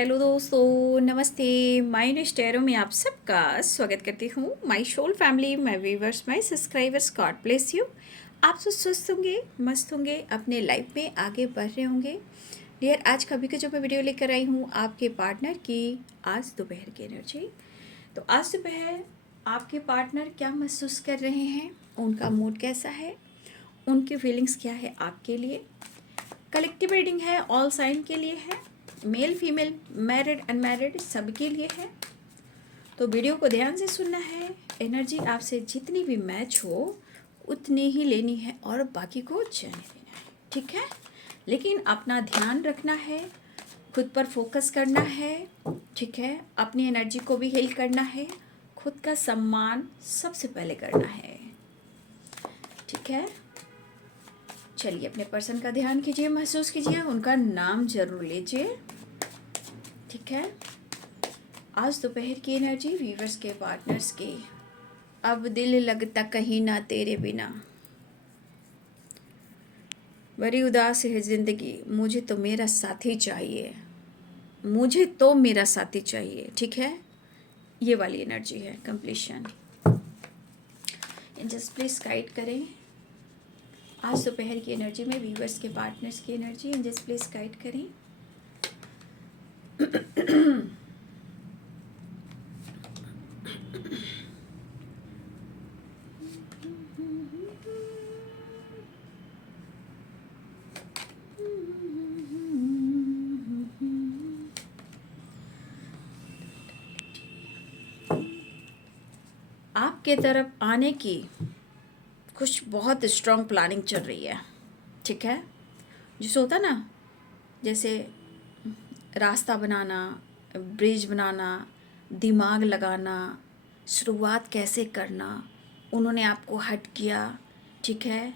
Hello दोस्तों, नमस्ते। My new stereo में आप सबका स्वागत करती हूँ। My soul family, my viewers, my subscribers, God bless you. आप सब स्वस्थ होंगे, मस्त होंगे, अपने लाइफ में आगे बढ़ रहे होंगे। डियर, आज कभी के जो मैं वीडियो लेकर आई हूँ आपके पार्टनर की आज दोपहर की एनर्जी। तो आज दोपहर आपके पार्टनर क्या महसूस कर रहे हैं, उनका मूड कैसा है, उनकी फीलिंग्स क्या है आपके लिए। कलेक्टिव रीडिंग है, ऑल साइन के लिए है, मेल फीमेल, मैरिड अनमैरिड सबके लिए है। तो वीडियो को ध्यान से सुनना है। एनर्जी आपसे जितनी भी मैच हो उतनी ही लेनी है और बाकी को जाने देना है, ठीक है। लेकिन अपना ध्यान रखना है, खुद पर फोकस करना है, ठीक है। अपनी एनर्जी को भी हील करना है, खुद का सम्मान सबसे पहले करना है, ठीक है। चलिए, अपने पर्सन का ध्यान कीजिए, महसूस कीजिए, उनका नाम जरूर लीजिए, ठीक है। आज दोपहर की एनर्जी व्यूवर्स के, पार्टनर्स की। अब दिल लगता कहीं ना तेरे बिना, बड़ी उदास है जिंदगी, मुझे तो मेरा साथी चाहिए, मुझे तो मेरा साथी चाहिए, ठीक है। ये वाली एनर्जी है कंप्लीशन। जस्ट प्लीज गाइड करें आज दोपहर की एनर्जी में व्यूवर्स के, पार्टनर्स की एनर्जी। जस्ट प्लीज गाइड करें। आपके तरफ आने की कुछ बहुत स्ट्रॉन्ग प्लानिंग चल रही है, ठीक है। जैसे होता ना, जैसे रास्ता बनाना, ब्रिज बनाना, दिमाग लगाना, शुरुआत कैसे करना। उन्होंने आपको हर्ट किया, ठीक है।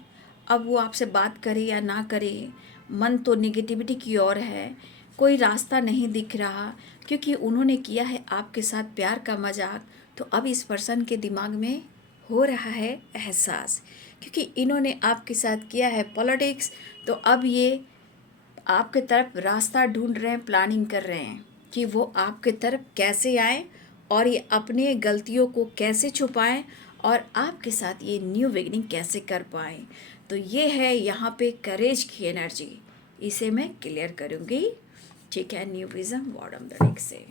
अब वो आपसे बात करे या ना करे, मन तो नेगेटिविटी की ओर है, कोई रास्ता नहीं दिख रहा, क्योंकि उन्होंने किया है आपके साथ प्यार का मजाक। तो अब इस पर्सन के दिमाग में हो रहा है एहसास, क्योंकि इन्होंने आपके साथ किया है पॉलिटिक्स। तो अब ये आपके तरफ रास्ता ढूंढ रहे हैं, प्लानिंग कर रहे हैं कि वो आपके तरफ कैसे आए और ये अपने गलतियों को कैसे छुपाएं और आपके साथ ये न्यू बिगिनिंग कैसे कर पाएं। तो ये है यहाँ पे करेज की एनर्जी, इसे मैं क्लियर करूँगी, ठीक है। New vision bottom the deck से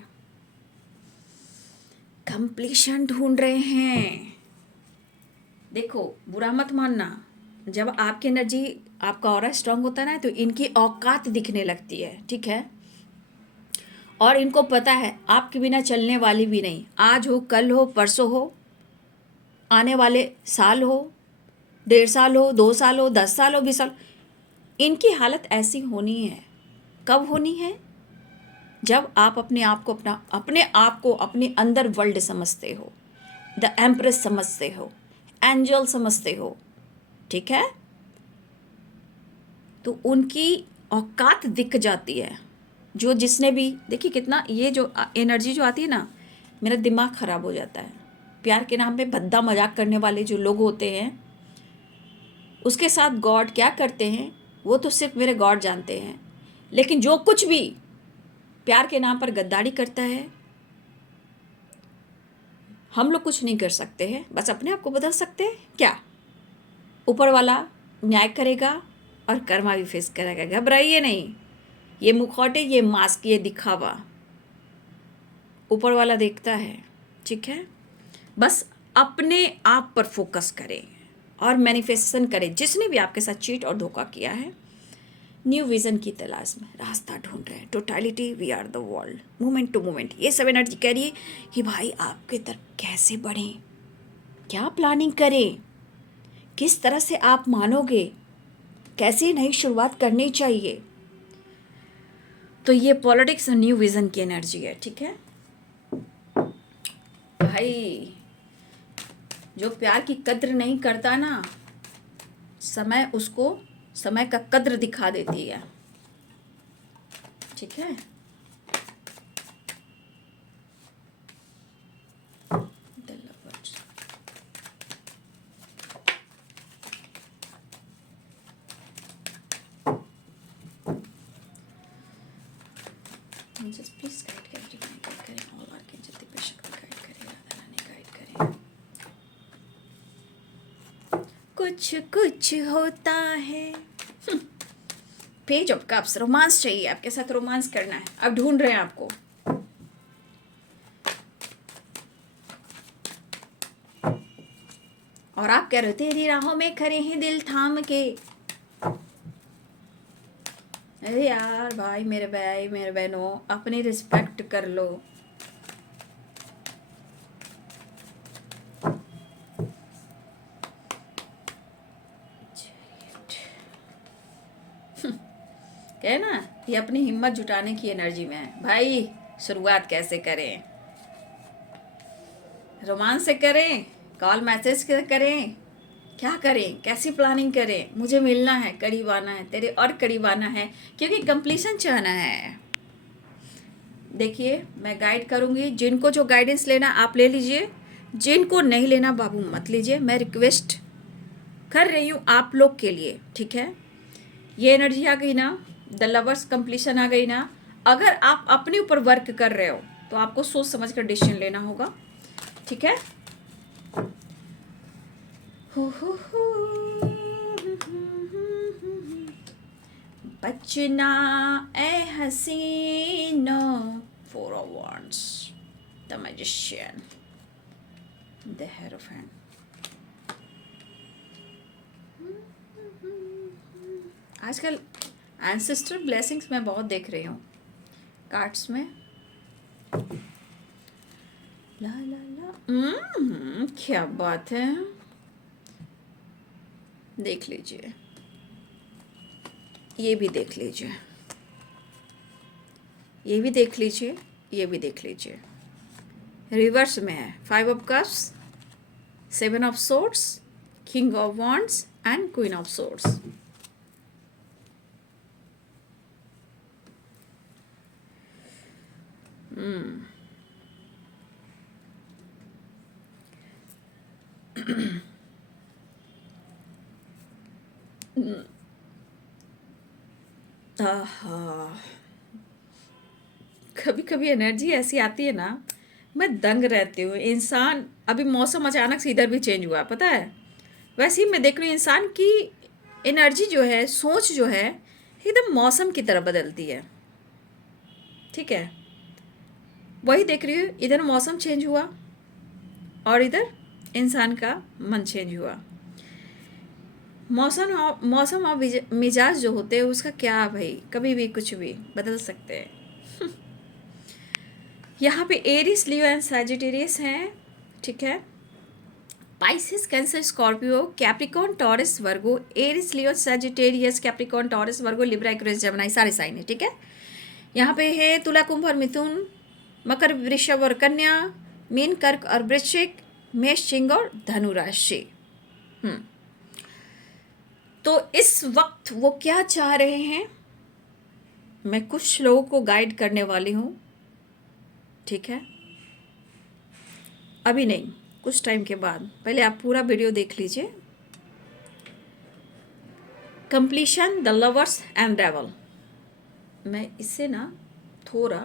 कंप्लीशन ढूंढ रहे हैं। देखो, बुरा मत मानना, जब आपकी एनर्जी, आपका ऑरा स्ट्रांग होता है ना, तो इनकी औकात दिखने लगती है, ठीक है। और इनको पता है आपके बिना चलने वाली भी नहीं, आज हो, कल हो, परसों हो, आने वाले साल हो, 1.5 साल हो, 2 साल हो, 10 साल हो, 20 साल, इनकी हालत ऐसी होनी है। कब होनी है? जब आप अपने आप को अपने अंदर वर्ल्ड समझते हो, द एम्प्रेस समझते हो, एंजल समझते हो, ठीक है। तो उनकी औकात दिख जाती है। जो जिसने भी देखिए, कितना ये जो एनर्जी जो आती है ना, मेरा दिमाग ख़राब हो जाता है। प्यार के नाम पे भद्दा मजाक करने वाले जो लोग होते हैं, उसके साथ गॉड क्या करते हैं वो तो सिर्फ मेरे गॉड जानते हैं। लेकिन जो कुछ भी प्यार के नाम पर गद्दारी करता है, हम लोग कुछ नहीं कर सकते हैं, बस अपने आप को बदल सकते हैं। क्या ऊपर वाला न्याय करेगा और कर्मा भी फेस करेगा, घबराइए नहीं। ये मुखौटे, ये मास्क, ये दिखावा ऊपर वाला देखता है, ठीक है। बस अपने आप पर फोकस करें और मैनिफेस्टेशन करें। जिसने भी आपके साथ चीट और धोखा किया है, न्यू विजन की तलाश में रास्ता ढूंढ रहे हैं। Totality, we are the world, moment to moment. ये सब एनर्जी कह रही है कि भाई आपके तरफ कैसे बढ़ें, क्या प्लानिंग करें, किस तरह से आप मानोगे, कैसे नई शुरुआत करनी चाहिए। तो ये पॉलिटिक्स और न्यू विजन की एनर्जी है, ठीक है भाई। जो प्यार की कद्र नहीं करता ना, समय उसको समय का कद्र दिखा देती है, ठीक है। The lovers. Archangels please guide करें, डिवाइन गाइड करें, ऑल आर्कएंजल दिव्य शक्ति गाइड करें, राधा रानी गाइड करें। कुछ कुछ होता है। पेज ऑफ कप्स, रोमांस चाहिए, आपके साथ रोमांस करना है, अब ढूंढ रहे हैं आपको। और आप कह रहे हो तेरी राहों में खड़े हैं दिल थाम के। अरे यार भाई मेरे बहनों, अपनी रिस्पेक्ट कर लो। कहे ना, ये अपनी हिम्मत जुटाने की एनर्जी में है भाई। शुरुआत कैसे करें? रोमांस से करें, कॉल मैसेज से करें, क्या करें, कैसी प्लानिंग करें? मुझे मिलना है, करीब आना है, तेरे और करीब आना है, क्योंकि कंप्लीशन चाहना है। देखिए मैं गाइड करूँगी, जिनको जो गाइडेंस लेना आप ले लीजिए, जिनको नहीं लेना बाबू मत लीजिए। मैं रिक्वेस्ट कर रही हूँ आप लोग के लिए, ठीक है? ये एनर्जी आ गई ना, द लवर्स कंप्लीशन आ गई ना। अगर आप अपने ऊपर वर्क कर रहे हो तो आपको सोच समझ कर डिसीजन लेना होगा, ठीक है? बचना ए हसीनो, four of wands, the magician, the hierophant. आजकल एंसेस्टर ब्लेसिंग्स मैं बहुत देख रही हूँ कार्ड्स में। ला ला ला, क्या बात है, देख लीजिए, ये भी देख लीजिए, ये भी देख लीजिए, ये भी देख लीजिए। रिवर्स में है 5 of cups, 7 of swords, king of wands and queen of swords. कभी कभी एनर्जी ऐसी आती है ना, मैं दंग रहती हूँ। इंसान, अभी मौसम अचानक से इधर भी चेंज हुआ, पता है? वैसे ही मैं देख रही हूँ इंसान की एनर्जी जो है, सोच जो है, एकदम मौसम की तरह बदलती है, ठीक है? वही देख रही हूँ, इधर मौसम चेंज हुआ और इधर इंसान का मन चेंज हुआ। मौसम और मिजाज जो होते हैं उसका क्या भाई, कभी भी कुछ भी बदल सकते हैं। यहाँ पे एरिस, लियो एंड सैजिटेरियस हैं, ठीक है? Pisces, Cancer, Scorpio, Capricorn, Taurus, Virgo, Aries, Leo, Sagittarius, Capricorn, Taurus, Virgo, Libra, Aquarius, Gemini, सारे साइन है, ठीक है? यहाँ पे है तुला, कुंभ और मिथुन, मकर, वृषभ और कन्या, मीन, कर्क और वृश्चिक, मेष, सिंह और धनु राशि। तो इस वक्त वो क्या चाह रहे हैं, मैं कुछ लोगों को गाइड करने वाली हूँ, ठीक है? अभी नहीं, कुछ टाइम के बाद। पहले आप पूरा वीडियो देख लीजिए। Completion, the lovers and devil. मैं इससे ना थोड़ा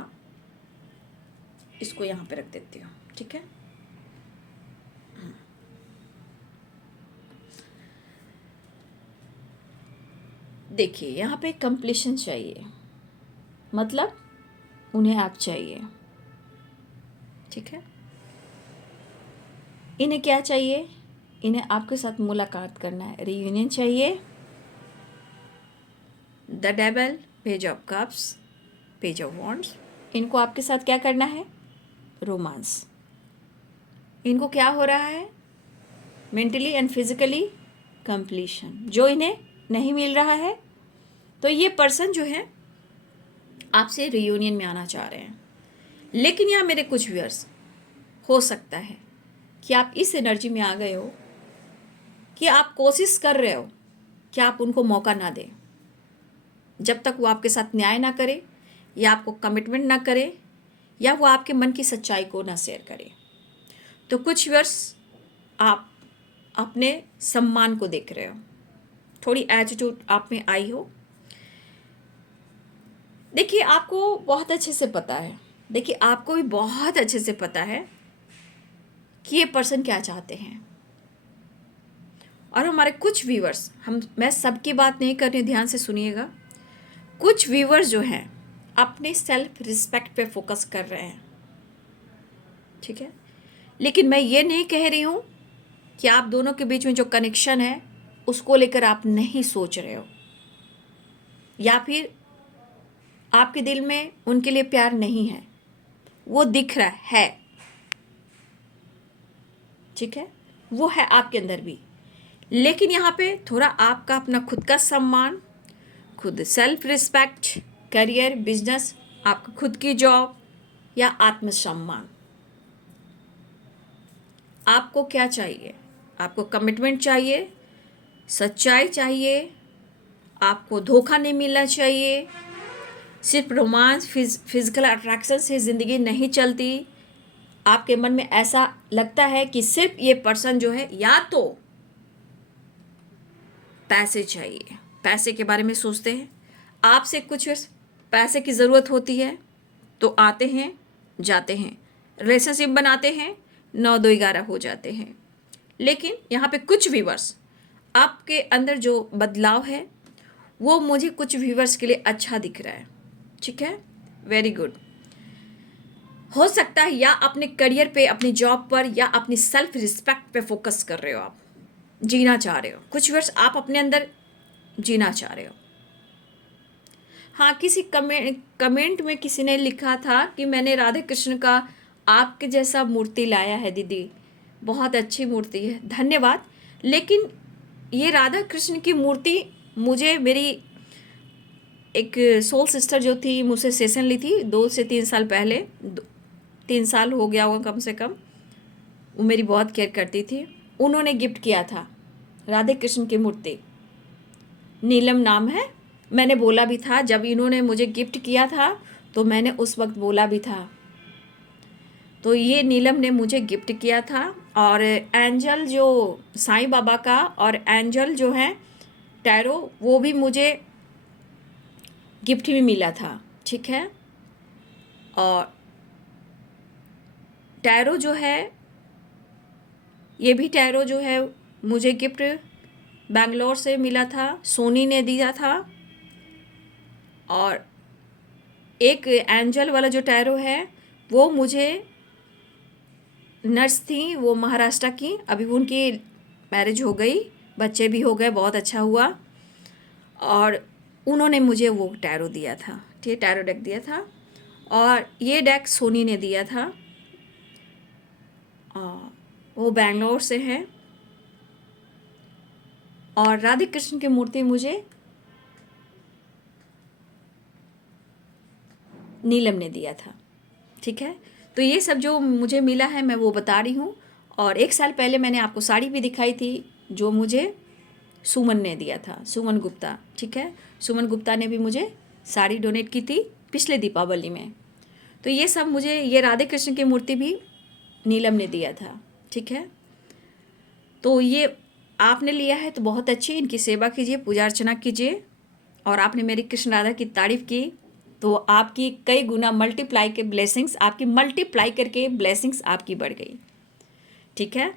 इसको यहाँ पे रख देती हूँ, ठीक है? देखिए यहाँ पे कंप्लीशन चाहिए, मतलब उन्हें आप चाहिए, ठीक है? इन्हें क्या चाहिए? इन्हें आपके साथ मुलाकात करना है, रियूनियन चाहिए। The devil, page of cups, page of wands. इनको आपके साथ क्या करना है? रोमांस। इनको क्या हो रहा है? मेंटली एंड फिजिकली कंप्लीशन, जो इन्हें नहीं मिल रहा है। तो ये पर्सन जो है आपसे रियूनियन में आना चाह रहे हैं, लेकिन यहाँ मेरे कुछ व्यूअर्स, हो सकता है कि आप इस एनर्जी में आ गए हो कि आप कोशिश कर रहे हो कि आप उनको मौका ना दें, जब तक वो आपके साथ न्याय ना करे, या आपको कमिटमेंट ना करे, या वो आपके मन की सच्चाई को ना शेयर करे। तो कुछ व्यूअर्स आप अपने सम्मान को देख रहे हो, थोड़ी एटीट्यूड आप में आई हो। देखिए आपको बहुत अच्छे से पता है, देखिए आपको भी बहुत अच्छे से पता है कि ये पर्सन क्या चाहते हैं। और हमारे कुछ व्यूअर्स, मैं सबकी बात नहीं कर रही हूँ, ध्यान से सुनिएगा। कुछ व्यूअर्स जो हैं अपने सेल्फ रिस्पेक्ट पे फोकस कर रहे हैं, ठीक है। लेकिन मैं ये नहीं कह रही हूँ कि आप दोनों के बीच में जो कनेक्शन है उसको लेकर आप नहीं सोच रहे हो, या फिर आपके दिल में उनके लिए प्यार नहीं है, वो दिख रहा है, ठीक है, वो है आपके अंदर भी। लेकिन यहाँ पे थोड़ा आपका अपना खुद का सम्मान, खुद सेल्फ रिस्पेक्ट, करियर, बिजनेस, आपका खुद की जॉब या आत्मसम्मान, आपको क्या चाहिए? आपको कमिटमेंट चाहिए, सच्चाई चाहिए, आपको धोखा नहीं मिलना चाहिए, सिर्फ रोमांस, फिजिकल अट्रैक्शन से ज़िंदगी नहीं चलती। आपके मन में ऐसा लगता है कि सिर्फ ये पर्सन जो है या तो पैसे चाहिए, पैसे के बारे में सोचते हैं, आपसे कुछ पैसे की ज़रूरत होती है तो आते हैं जाते हैं, रिलेशनशिप बनाते हैं, 9 2 11 हो जाते हैं। लेकिन यहाँ पे कुछ व्यूवर्स, आपके अंदर जो बदलाव है वो मुझे कुछ व्यूवर्स के लिए अच्छा दिख रहा है, ठीक है, वेरी गुड। हो सकता है या अपने करियर पे, अपनी जॉब पर, या अपनी सेल्फ रिस्पेक्ट पे फोकस कर रहे हो, आप जीना चाह रहे हो, कुछ वर्ष आप अपने अंदर जीना चाह रहे हो। हाँ, किसी कमेंट में किसी ने लिखा था कि मैंने राधे कृष्ण का आपके जैसा मूर्ति लाया है दीदी, बहुत अच्छी मूर्ति है, धन्यवाद। लेकिन ये राधा कृष्ण की मूर्ति मुझे मेरी एक सोल सिस्टर जो थी, मुझसे सेशन ली थी 2 से 3 साल पहले, 3 साल हो गया होगा कम से कम, वो मेरी बहुत केयर करती थी, उन्होंने गिफ्ट किया था राधे कृष्ण की मूर्ति, नीलम नाम है। मैंने बोला भी था जब इन्होंने मुझे गिफ्ट किया था, तो मैंने उस वक्त बोला भी था। तो ये नीलम ने मुझे गिफ्ट किया था। और एंजल जो साईं बाबा का, और एंजल जो है टैरो, वो भी मुझे गिफ्ट में मिला था, ठीक है। और टैरो जो है, ये भी टैरो जो है मुझे गिफ्ट बैंगलोर से मिला था, सोनी ने दिया था। और एक एंजल वाला जो टैरो है वो मुझे नर्स थी, वो महाराष्ट्र की, अभी उनकी मैरिज हो गई, बच्चे भी हो गए, बहुत अच्छा हुआ। और उन्होंने मुझे वो टैरो दिया था, ठीक, टैरो डेक दिया था। और ये डेक सोनी ने दिया था, और वो बैंगलोर से है। और राधे कृष्ण की मूर्ति मुझे नीलम ने दिया था, ठीक है। तो ये सब जो मुझे मिला है मैं वो बता रही हूँ। और 1 साल पहले मैंने आपको साड़ी भी दिखाई थी जो मुझे सुमन ने दिया था, सुमन गुप्ता, ठीक है। सुमन गुप्ता ने भी मुझे साड़ी डोनेट की थी पिछले दीपावली में। तो ये सब मुझे, ये राधे कृष्ण की मूर्ति भी नीलम ने दिया था, ठीक है। तो ये आपने लिया है तो बहुत अच्छी, इनकी सेवा कीजिए, पूजा अर्चना कीजिए। और आपने मेरी कृष्ण राधा की तारीफ़ की तो आपकी कई गुना मल्टीप्लाई के ब्लेसिंग्स, आपकी मल्टीप्लाई करके ब्लेसिंग्स आपकी बढ़ गई, ठीक है।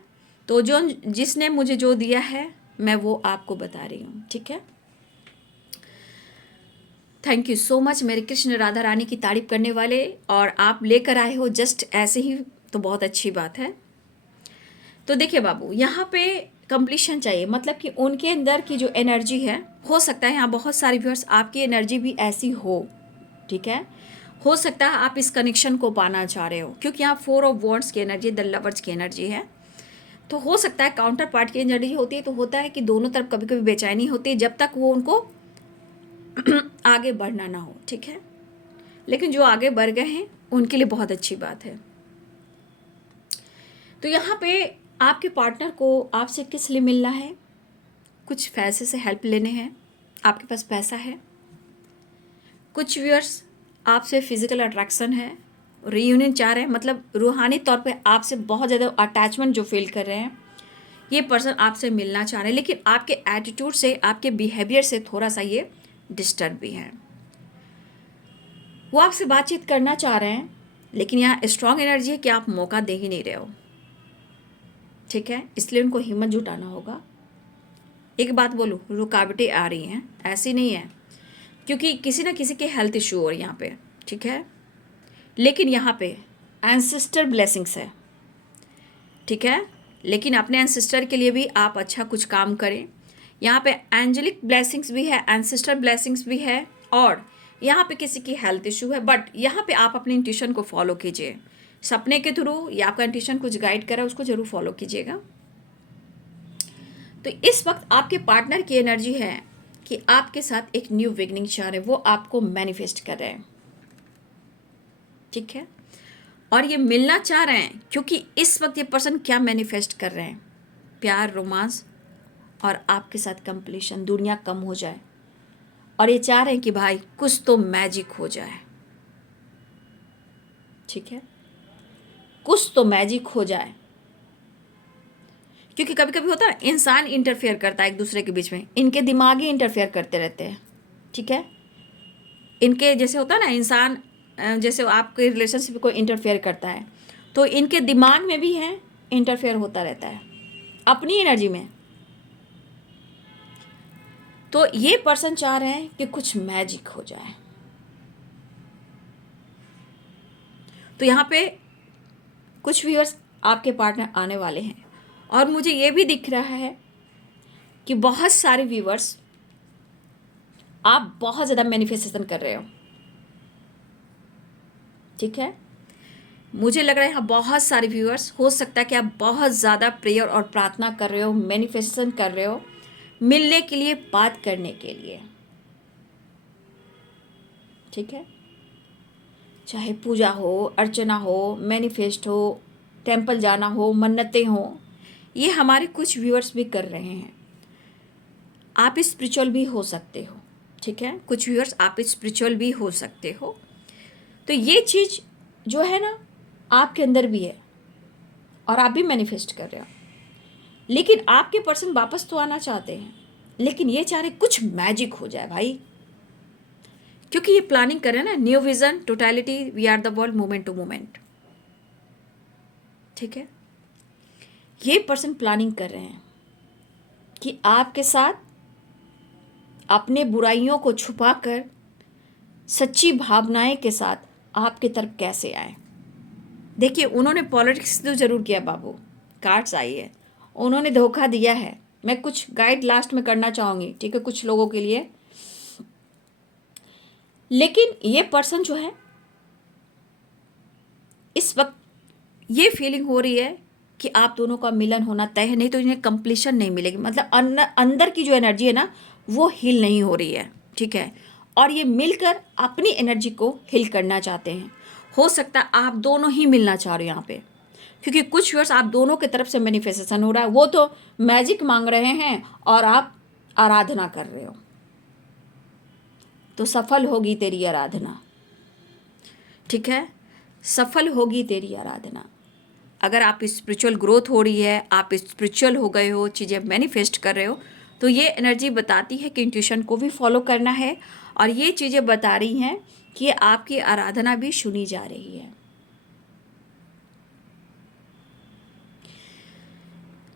तो जो जिसने मुझे जो दिया है मैं वो आपको बता रही हूँ, ठीक है। थैंक यू सो मच मेरे कृष्ण राधा रानी की तारीफ करने वाले, और आप लेकर आए हो जस्ट ऐसे ही, तो बहुत अच्छी बात है। तो देखिए बाबू, यहाँ पे कंप्लीशन चाहिए, मतलब कि उनके अंदर की जो एनर्जी है, हो सकता है यहाँ बहुत सारे व्यूअर्स आपकी एनर्जी भी ऐसी हो, ठीक है। हो सकता है आप इस कनेक्शन को पाना चाह रहे हो, क्योंकि यहाँ 4 ऑफ वॉन्ड्स की एनर्जी, द लवर्स की एनर्जी है। तो हो सकता है काउंटर पार्ट की एनर्जी होती है, तो होता है कि दोनों तरफ कभी कभी बेचैनी होती है जब तक वो उनको आगे बढ़ना ना हो, ठीक है। लेकिन जो आगे बढ़ गए हैं उनके लिए बहुत अच्छी बात है। तो यहाँ पे आपके पार्टनर को आपसे किस लिए मिलना है? कुछ पैसे से हेल्प लेने हैं, आपके पास पैसा है। कुछ व्यूअर्स आपसे फिजिकल अट्रैक्शन है, रीयूनियन चाह रहे हैं, मतलब रूहानी तौर पे आपसे बहुत ज़्यादा अटैचमेंट जो फील कर रहे हैं, ये पर्सन आपसे मिलना चाह रहे हैं। लेकिन आपके एटीट्यूड से, आपके बिहेवियर से थोड़ा सा ये डिस्टर्ब भी हैं। वो आपसे बातचीत करना चाह रहे हैं, लेकिन यहाँ स्ट्रांग एनर्जी है कि आप मौका दे ही नहीं रहे हो, ठीक है। इसलिए उनको हिम्मत जुटाना होगा। एक बात बोलूँ, रुकावटें आ रही हैं, ऐसी नहीं है, क्योंकि किसी ना किसी के हेल्थ इशू हो रही है यहाँ पे, ठीक है। लेकिन यहाँ पे एंसेस्टर ब्लेसिंग्स है, ठीक है। लेकिन अपने एंसेस्टर के लिए भी आप अच्छा कुछ काम करें। यहाँ पे एंजेलिक ब्लेसिंग्स भी है, एंसेस्टर ब्लेसिंग्स भी है, और यहाँ पे किसी की हेल्थ इशू है, बट यहाँ पे आप अपने इंट्यूशन को फॉलो कीजिए। सपने के थ्रू या आपका इंट्यूशन कुछ गाइड करा, उसको जरूर फॉलो कीजिएगा। तो इस वक्त आपके पार्टनर की एनर्जी है कि आपके साथ एक न्यू बिगनिंग चाह रहे हैं, वो आपको मैनिफेस्ट कर रहे हैं, ठीक है। और ये मिलना चाह रहे हैं, क्योंकि इस वक्त ये पर्सन क्या मैनिफेस्ट कर रहे हैं, प्यार, रोमांस और आपके साथ कंप्लीशन, दुनिया कम हो जाए। और ये चाह रहे हैं कि भाई कुछ तो मैजिक हो जाए, ठीक है, कुछ तो मैजिक हो जाए। क्योंकि कभी कभी होता है इंसान इंटरफेयर करता है एक दूसरे के बीच में, इनके दिमाग ही इंटरफेयर करते रहते हैं, ठीक है। इनके जैसे होता है ना, इंसान जैसे आपके रिलेशनशिप में कोई इंटरफेयर करता है, तो इनके दिमाग में भी है, इंटरफेयर होता रहता है अपनी एनर्जी में। तो ये पर्सन चाह रहे हैं कि कुछ मैजिक हो जाए। तो यहाँ पे कुछ व्यूअर्स आपके पार्टनर आने वाले हैं, और मुझे ये भी दिख रहा है कि बहुत सारे व्यूअर्स आप बहुत ज़्यादा मैनिफेस्टेशन कर रहे हो, ठीक है। मुझे लग रहा है यहाँ बहुत सारे व्यूअर्स, हो सकता है कि आप बहुत ज़्यादा प्रेयर और प्रार्थना कर रहे हो, मैनिफेस्टेशन कर रहे हो, मिलने के लिए, बात करने के लिए, ठीक है। चाहे पूजा हो, अर्चना हो, मैनिफेस्ट हो, टेंपल जाना हो, मन्नतें हो, ये हमारे कुछ व्यूअर्स भी कर रहे हैं। आप स्पिरिचुअल भी हो सकते हो, ठीक है। कुछ व्यूअर्स आप स्पिरिचुअल भी हो सकते हो। तो ये चीज़ जो है ना आपके अंदर भी है, और आप भी मैनिफेस्ट कर रहे हो। लेकिन आपके पर्सन वापस तो आना चाहते हैं, लेकिन ये चाह रहे कुछ मैजिक हो जाए भाई, क्योंकि ये प्लानिंग कर रहे हैं ना, new vision, totality, we are the world, moment to moment, ठीक है। ये पर्सन प्लानिंग कर रहे हैं कि आपके साथ अपने बुराइयों को छुपाकर सच्ची भावनाएं के साथ आपके तरफ कैसे आए। देखिए, उन्होंने पॉलिटिक्स तो जरूर किया बाबू, कार्ड्स आई है, उन्होंने धोखा दिया है। मैं कुछ गाइड लास्ट में करना चाहूँगी, ठीक है, कुछ लोगों के लिए। लेकिन ये पर्सन जो है, इस वक्त ये फीलिंग हो रही है कि आप दोनों का मिलन होना तय है, नहीं तो इन्हें कंप्लीशन नहीं मिलेगी। मतलब अंदर की जो एनर्जी है ना, वो हिल नहीं हो रही है, ठीक है। और ये मिलकर अपनी एनर्जी को हिल करना चाहते हैं। हो सकता है आप दोनों ही मिलना चाह रहे हो यहाँ पे, क्योंकि कुछ व्यूअर्स आप दोनों की तरफ से मैनिफेस्टेशन हो रहा है, वो तो मैजिक मांग रहे हैं और आप आराधना कर रहे हो। तो सफल होगी तेरी आराधना, ठीक है, सफल होगी तेरी आराधना। अगर आप स्पिरिचुअल ग्रोथ हो रही है, आप स्पिरिचुअल हो गए हो, चीज़ें मैनिफेस्ट कर रहे हो, तो ये एनर्जी बताती है कि इंट्यूशन को भी फॉलो करना है, और ये चीज़ें बता रही हैं कि आपकी आराधना भी सुनी जा रही है।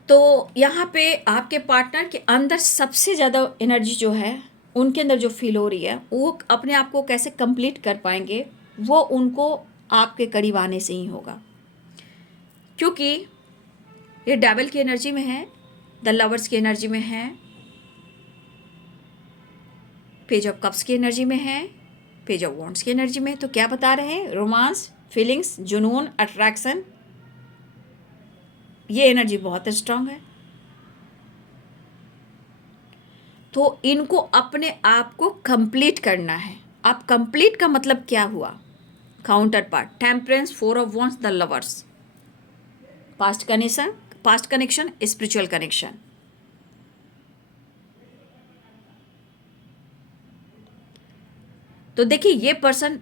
तो यहाँ पे आपके पार्टनर के अंदर सबसे ज़्यादा एनर्जी जो है, उनके अंदर जो फील हो रही है, वो अपने आप को कैसे कंप्लीट कर पाएंगे, वो उनको आपके करीब आने से ही होगा। क्योंकि ये डेविल की एनर्जी में है, द लवर्स की एनर्जी में है, पेज ऑफ कप्स की एनर्जी में है, पेज ऑफ वॉन्ड्स की एनर्जी में है। तो क्या बता रहे हैं, रोमांस, फीलिंग्स, जुनून, अट्रैक्शन, ये एनर्जी बहुत स्ट्रांग है। तो इनको अपने आप को कंप्लीट करना है। आप कंप्लीट का मतलब क्या हुआ, counter part, temperance, four of wands, the lovers, past connection, spiritual connection. तो देखिए, ये पर्सन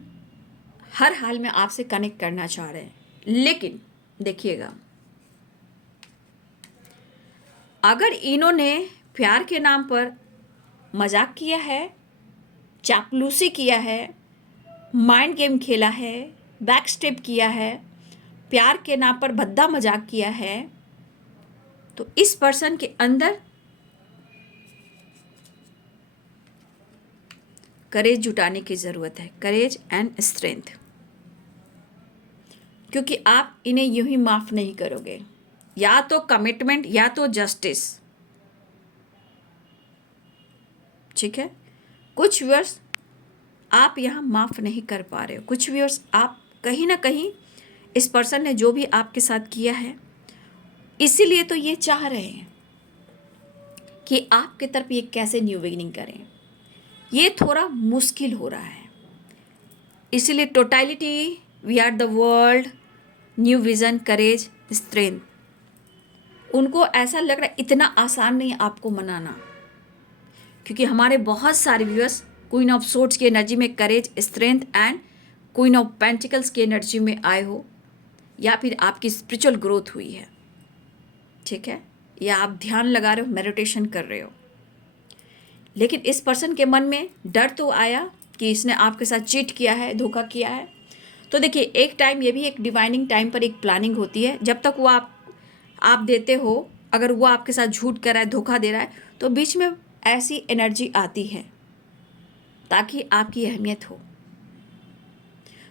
हर हाल में आपसे कनेक्ट करना चाह रहे हैं, लेकिन देखिएगा, अगर इन्होंने प्यार के नाम पर मजाक किया है, चापलूसी किया है, माइंड गेम खेला है, बैक स्टेप किया है, प्यार के नाम पर भद्दा मजाक किया है, तो इस पर्सन के अंदर करेज जुटाने की ज़रूरत है, करेज एंड स्ट्रेंथ, क्योंकि आप इन्हें यूं ही माफ़ नहीं करोगे। या तो कमिटमेंट या तो जस्टिस। ठीक है, कुछ व्यूअर्स आप यहाँ माफ़ नहीं कर पा रहे हो, कुछ व्यूअर्स आप कहीं ना कहीं इस पर्सन ने जो भी आपके साथ किया है इसीलिए तो ये चाह रहे हैं कि आपकी तरफ ये कैसे न्यू बिगिनिंग करें। ये थोड़ा मुश्किल हो रहा है, इसीलिए totality, we are the world, new vision, courage, strength, उनको ऐसा लग रहा है इतना आसान नहीं आपको मनाना, क्योंकि हमारे बहुत सारे व्यूअर्स क्वीन ऑफ सोर्ड्स की एनर्जी में courage, strength and queen of pentacles की एनर्जी में आए हो, या फिर आपकी स्पिरिचुअल ग्रोथ हुई है। ठीक है, या आप ध्यान लगा रहे हो, मेडिटेशन कर रहे हो, लेकिन इस पर्सन के मन में डर तो आया कि इसने आपके साथ चीट किया है, धोखा किया है। तो देखिए, एक टाइम ये भी एक डिवाइनिंग टाइम पर एक प्लानिंग होती है। जब तक वो आप देते हो, अगर वो आपके साथ झूठ कर रहा है, धोखा दे रहा है, तो बीच में ऐसी एनर्जी आती है ताकि आपकी अहमियत हो।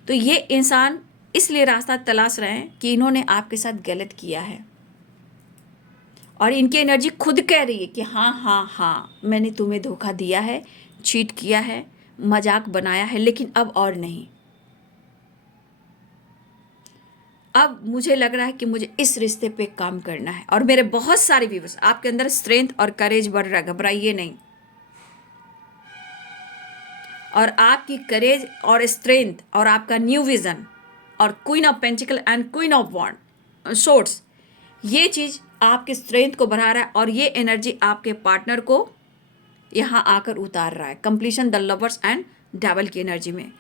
तो ये इंसान इसलिए रास्ता तलाश रहे हैं कि इन्होंने आपके साथ गलत किया है, और इनकी एनर्जी खुद कह रही है कि हाँ हाँ हाँ, मैंने तुम्हें धोखा दिया है, चीट किया है, मजाक बनाया है, लेकिन अब और नहीं। अब मुझे लग रहा है कि मुझे इस रिश्ते पे काम करना है। और मेरे बहुत सारे व्यूअर्स, आपके अंदर स्ट्रेंथ और करेज बढ़ रहा है, घबराइए नहीं। और आपकी करेज और स्ट्रेंथ और आपका न्यू विजन और queen of pentacle and queen of wand swords, ये चीज़ आपके स्ट्रेंथ को बढ़ा रहा है, और ये एनर्जी आपके पार्टनर को यहाँ आकर उतार रहा है। Completion, the lovers and devil की एनर्जी में।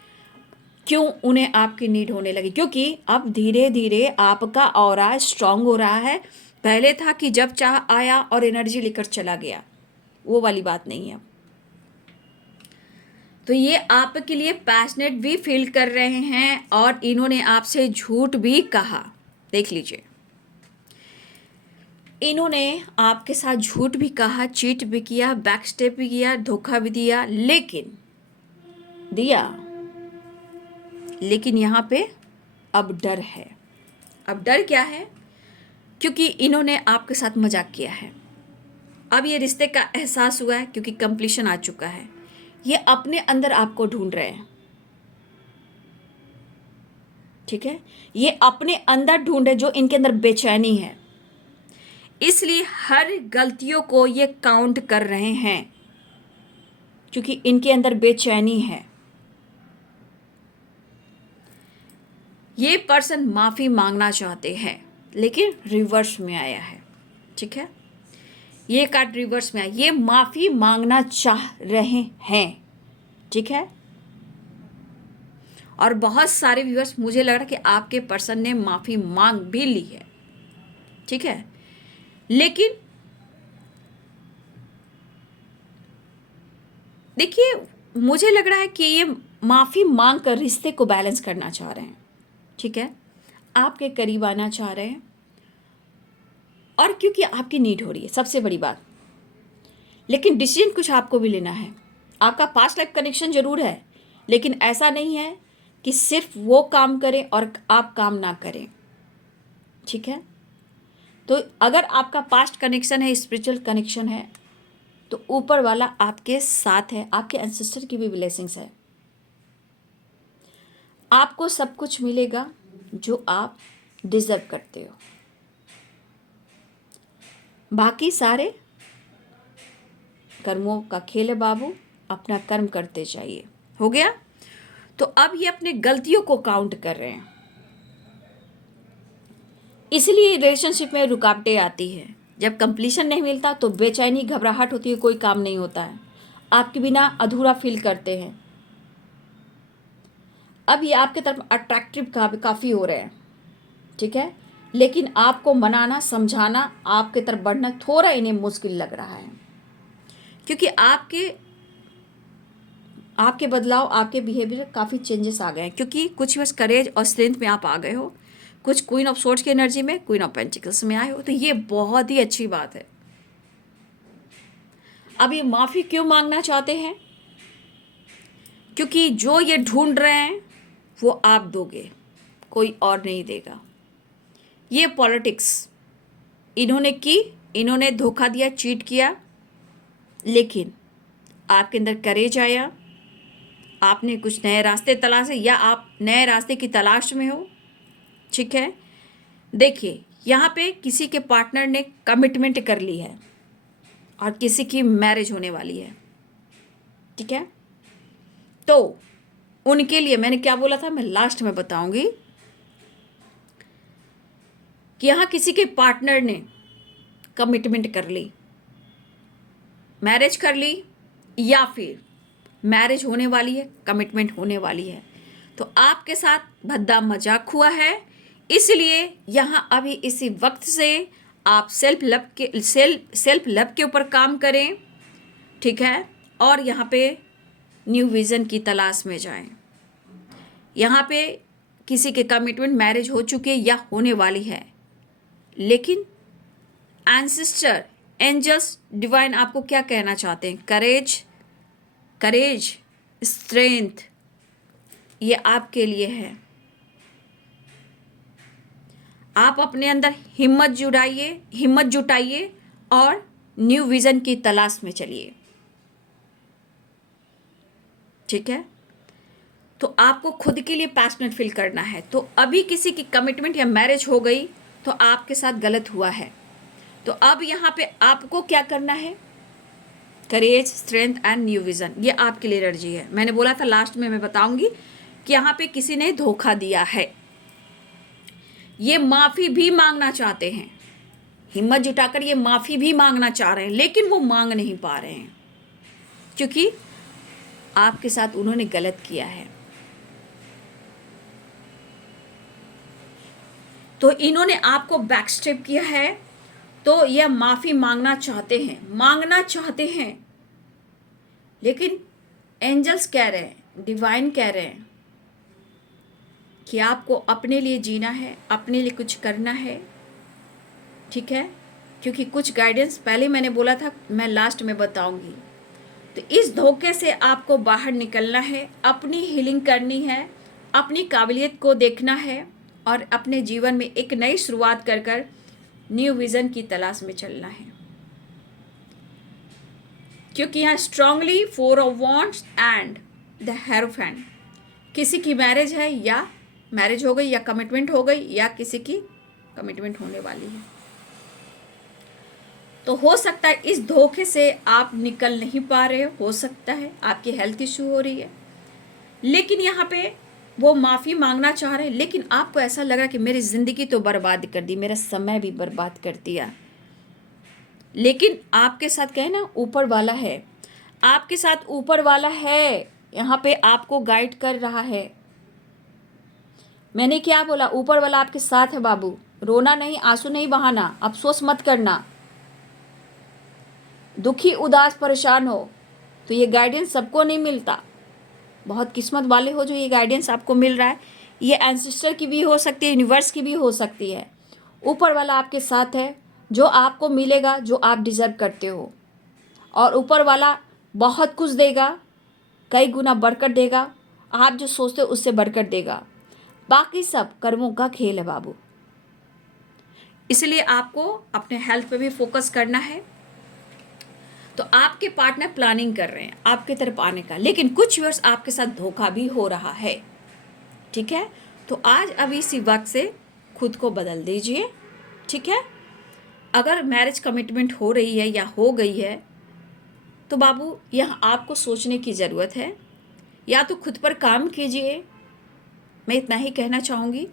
क्यों उन्हें आपकी नीड होने लगी? क्योंकि अब धीरे धीरे आपका ऑरा स्ट्रांग हो रहा है। पहले था कि जब चाह आया और एनर्जी लेकर चला गया, वो वाली बात नहीं है। तो ये आपके लिए पैशनेट भी फील कर रहे हैं, और इन्होंने आपसे झूठ भी कहा। देख लीजिए, इन्होंने आपके साथ झूठ भी कहा, चीट भी किया, बैक स्टेप भी किया, धोखा भी दिया, लेकिन यहाँ पे अब डर है। अब डर क्या है? क्योंकि इन्होंने आपके साथ मजाक किया है। अब ये रिश्ते का एहसास हुआ है, क्योंकि कंप्लीशन आ चुका है। ये अपने अंदर आपको ढूंढ रहे हैं। ठीक है, ये अपने अंदर ढूंढे जो इनके अंदर बेचैनी है, इसलिए हर गलतियों को ये काउंट कर रहे हैं, क्योंकि इनके अंदर बेचैनी है। ये पर्सन माफ़ी मांगना चाहते हैं, लेकिन रिवर्स में आया है। ठीक है, ये कार्ड रिवर्स में आया, ये माफ़ी मांगना चाह रहे हैं। ठीक है, और बहुत सारे व्यूअर्स, मुझे लग रहा है कि आपके पर्सन ने माफ़ी मांग भी ली है। ठीक है, लेकिन देखिए, मुझे लग रहा है कि ये माफ़ी मांग कर रिश्ते को बैलेंस करना चाह रहे हैं। ठीक है, आपके करीब आना चाह रहे हैं, और क्योंकि आपकी नीड हो रही है, सबसे बड़ी बात। लेकिन डिसीजन कुछ आपको भी लेना है। आपका पास्ट लाइफ कनेक्शन जरूर है, लेकिन ऐसा नहीं है कि सिर्फ वो काम करें और आप काम ना करें। ठीक है, तो अगर आपका पास्ट कनेक्शन है, स्पिरिचुअल कनेक्शन है, तो ऊपर वाला आपके साथ है, आपके एंसेस्टर की भी ब्लेसिंग्स है। आपको सब कुछ मिलेगा जो आप डिजर्व करते हो। बाकी सारे कर्मों का खेल है बाबू, अपना कर्म करते जाइए। हो गया? तो अब ये अपने गलतियों को काउंट कर रहे हैं, इसलिए रिलेशनशिप में रुकावटें आती है। जब कंप्लीशन नहीं मिलता तो बेचैनी, घबराहट होती है, कोई काम नहीं होता है, आपके बिना अधूरा फील करते हैं। अब ये आपके तरफ अट्रैक्टिव काफ़ी हो रहे हैं। ठीक है, लेकिन आपको मनाना, समझाना, आपके तरफ बढ़ना थोड़ा इन्हें मुश्किल लग रहा है, क्योंकि आपके बदलाव, आपके बिहेवियर काफ़ी चेंजेस आ गए हैं, क्योंकि कुछ बस करेज और स्ट्रेंथ में आप आ गए हो, कुछ क्वीन ऑफ सोर्ड्स की एनर्जी में, क्वीन ऑफ पेंटिकल्स में आए हो, तो ये बहुत ही अच्छी बात है। अब ये माफ़ी क्यों मांगना चाहते हैं? क्योंकि जो ये ढूंढ रहे हैं वो आप दोगे, कोई और नहीं देगा। ये पॉलिटिक्स इन्होंने की, इन्होंने धोखा दिया, चीट किया, लेकिन आपके अंदर करेज आया, आपने कुछ नए रास्ते तलाशे, या आप नए रास्ते की तलाश में हो। ठीक है, देखिए यहाँ पे किसी के पार्टनर ने कमिटमेंट कर ली है और किसी की मैरिज होने वाली है। ठीक है, तो उनके लिए मैंने क्या बोला था, मैं लास्ट में बताऊंगी कि यहाँ किसी के पार्टनर ने कमिटमेंट कर ली, मैरिज कर ली, या फिर मैरिज होने वाली है, कमिटमेंट होने वाली है, तो आपके साथ भद्दा मजाक हुआ है। इसलिए यहाँ अभी इसी वक्त से आप सेल्फ लव के ऊपर काम करें। ठीक है, और यहाँ पे न्यू विज़न की तलाश में जाएं। यहाँ पे किसी के कमिटमेंट, मैरिज हो चुकी है या होने वाली है, लेकिन एंसेस्टर, एंजल्स, डिवाइन आपको क्या कहना चाहते हैं? करेज, स्ट्रेंथ, ये आपके लिए है। आप अपने अंदर हिम्मत जुटाइए और न्यू विज़न की तलाश में चलिए। ठीक है, तो आपको खुद के लिए पैशनेट फील करना है। तो अभी किसी की कमिटमेंट या मैरिज हो गई तो आपके साथ गलत हुआ है, तो अब यहाँ पे आपको क्या करना है? करेज, स्ट्रेंथ एंड न्यू विज़न, ये आपके लिए एनर्जी है। मैंने बोला था लास्ट में मैं बताऊंगी कि यहाँ पे किसी ने धोखा दिया है, ये माफ़ी भी मांगना चाहते हैं, हिम्मत जुटाकर ये माफ़ी भी मांगना चाह रहे हैं, लेकिन वो मांग नहीं पा रहे हैं क्योंकि आपके साथ उन्होंने गलत किया है। तो इन्होंने आपको बैकस्टेप किया है, तो यह माफ़ी मांगना चाहते हैं, लेकिन एंजल्स कह रहे हैं, डिवाइन कह रहे हैं कि आपको अपने लिए जीना है, अपने लिए कुछ करना है। ठीक है, क्योंकि कुछ गाइडेंस पहले मैंने बोला था, मैं लास्ट में बताऊंगी। तो इस धोखे से आपको बाहर निकलना है, अपनी हीलिंग करनी है, अपनी काबिलियत को देखना है और अपने जीवन में एक नई शुरुआत कर न्यू विज़न की तलाश में चलना है। क्योंकि यहाँ strongly 4 of wands and the hierophant, किसी की मैरिज है या मैरिज हो गई या कमिटमेंट हो गई या किसी की कमिटमेंट होने वाली है। तो हो सकता है इस धोखे से आप निकल नहीं पा रहे हो सकता है आपकी हेल्थ इशू हो रही है, लेकिन यहाँ पे वो माफ़ी मांगना चाह रहे हैं, लेकिन आपको ऐसा लग रहा है कि मेरी ज़िंदगी तो बर्बाद कर दी, मेरा समय भी बर्बाद कर दिया। लेकिन आपके साथ कहे ना ऊपर वाला है, आपके साथ ऊपर वाला है, यहाँ पे आपको गाइड कर रहा है। मैंने क्या बोला? ऊपर वाला आपके साथ है बाबू, रोना नहीं, आंसू नहीं बहाना, अफसोस मत करना। दुखी, उदास, परेशान हो तो ये गाइडेंस सबको नहीं मिलता, बहुत किस्मत वाले हो जो ये गाइडेंस आपको मिल रहा है। ये एंसेस्टर की भी हो सकती है, यूनिवर्स की भी हो सकती है। ऊपर वाला आपके साथ है, जो आपको मिलेगा जो आप डिज़र्व करते हो, और ऊपर वाला बहुत कुछ देगा, कई गुना बढ़कर देगा, आप जो सोचते हो उससे बढ़कर देगा। बाकी सब कर्मों का खेल है बाबू। इसलिए आपको अपने हेल्थ पे भी फोकस करना है। तो आपके पार्टनर प्लानिंग कर रहे हैं आपके तरफ आने का, लेकिन कुछ व्यूअर्स आपके साथ धोखा भी हो रहा है। ठीक है, तो आज अभी इसी वक्त से खुद को बदल दीजिए। ठीक है, अगर मैरिज कमिटमेंट हो रही है या हो गई है तो बाबू यहाँ आपको सोचने की ज़रूरत है, या तो खुद पर काम कीजिए, मैं इतना ही कहना चाहूँगी।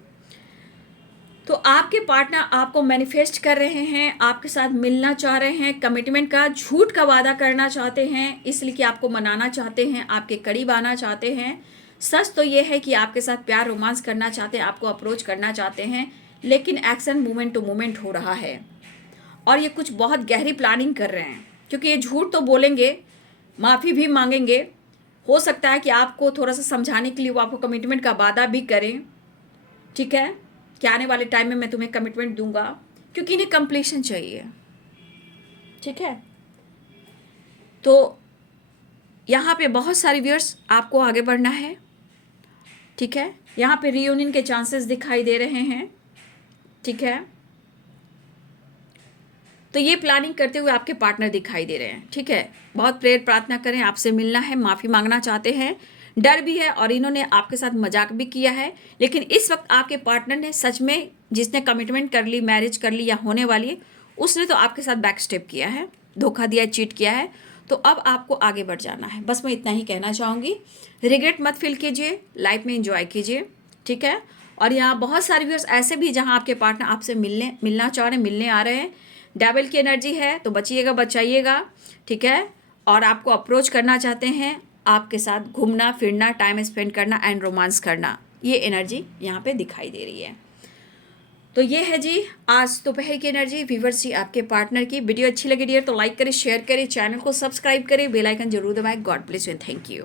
तो आपके पार्टनर आपको मैनिफेस्ट कर रहे हैं, आपके साथ मिलना चाह रहे हैं, कमिटमेंट का झूठ का वादा करना चाहते हैं, इसलिए कि आपको मनाना चाहते हैं, आपके करीब आना चाहते हैं। सच तो ये है कि आपके साथ प्यार रोमांस करना चाहते हैं, आपको अप्रोच करना चाहते हैं, लेकिन एक्शन मोमेंट टू मोमेंट हो रहा है और ये कुछ बहुत गहरी प्लानिंग कर रहे हैं। क्योंकि ये झूठ तो बोलेंगे, माफ़ी भी मांगेंगे, हो सकता है कि आपको थोड़ा सा समझाने के लिए वो आपको कमिटमेंट का वादा भी करें, ठीक है, कि आने वाले टाइम में मैं तुम्हें कमिटमेंट दूंगा, क्योंकि इन्हें कंप्लीशन चाहिए, ठीक है। तो यहाँ पे बहुत सारे व्यूअर्स आपको आगे बढ़ना है, ठीक है। यहाँ पे रियूनियन के चांसेस दिखाई दे रहे हैं, ठीक है। तो ये प्लानिंग करते हुए आपके पार्टनर दिखाई दे रहे हैं, ठीक है। बहुत प्रेयर प्रार्थना करें, आपसे मिलना है, माफ़ी मांगना चाहते हैं, डर भी है और इन्होंने आपके साथ मजाक भी किया है, लेकिन इस वक्त आपके पार्टनर ने सच में, जिसने कमिटमेंट कर ली, मैरिज कर ली या होने वाली है, उसने तो आपके साथ बैक स्टेप किया है, धोखा दिया, चीट किया है। तो अब आपको आगे बढ़ जाना है, बस मैं इतना ही कहना चाहूँगी। रिग्रेट मत फील कीजिए, लाइफ में इंजॉय कीजिए, ठीक है। और यहाँ बहुत सारे व्यूअर्स ऐसे भी जहाँ आपके पार्टनर आपसे मिलना चाह रहे हैं, मिलने आ रहे हैं, डेविल की एनर्जी है, तो बचिएगा, बचाइएगा, ठीक है। और आपको अप्रोच करना चाहते हैं, आपके साथ घूमना फिरना, टाइम स्पेंड करना एंड रोमांस करना, ये एनर्जी यहाँ पे दिखाई दे रही है। तो ये है जी आज दोपहर की एनर्जी व्यूअर्स जी आपके पार्टनर की। वीडियो अच्छी लगी डियर तो लाइक करें, शेयर करें, चैनल को सब्सक्राइब करें, बेल आइकन जरूर दबाएं। God bless you, thank you.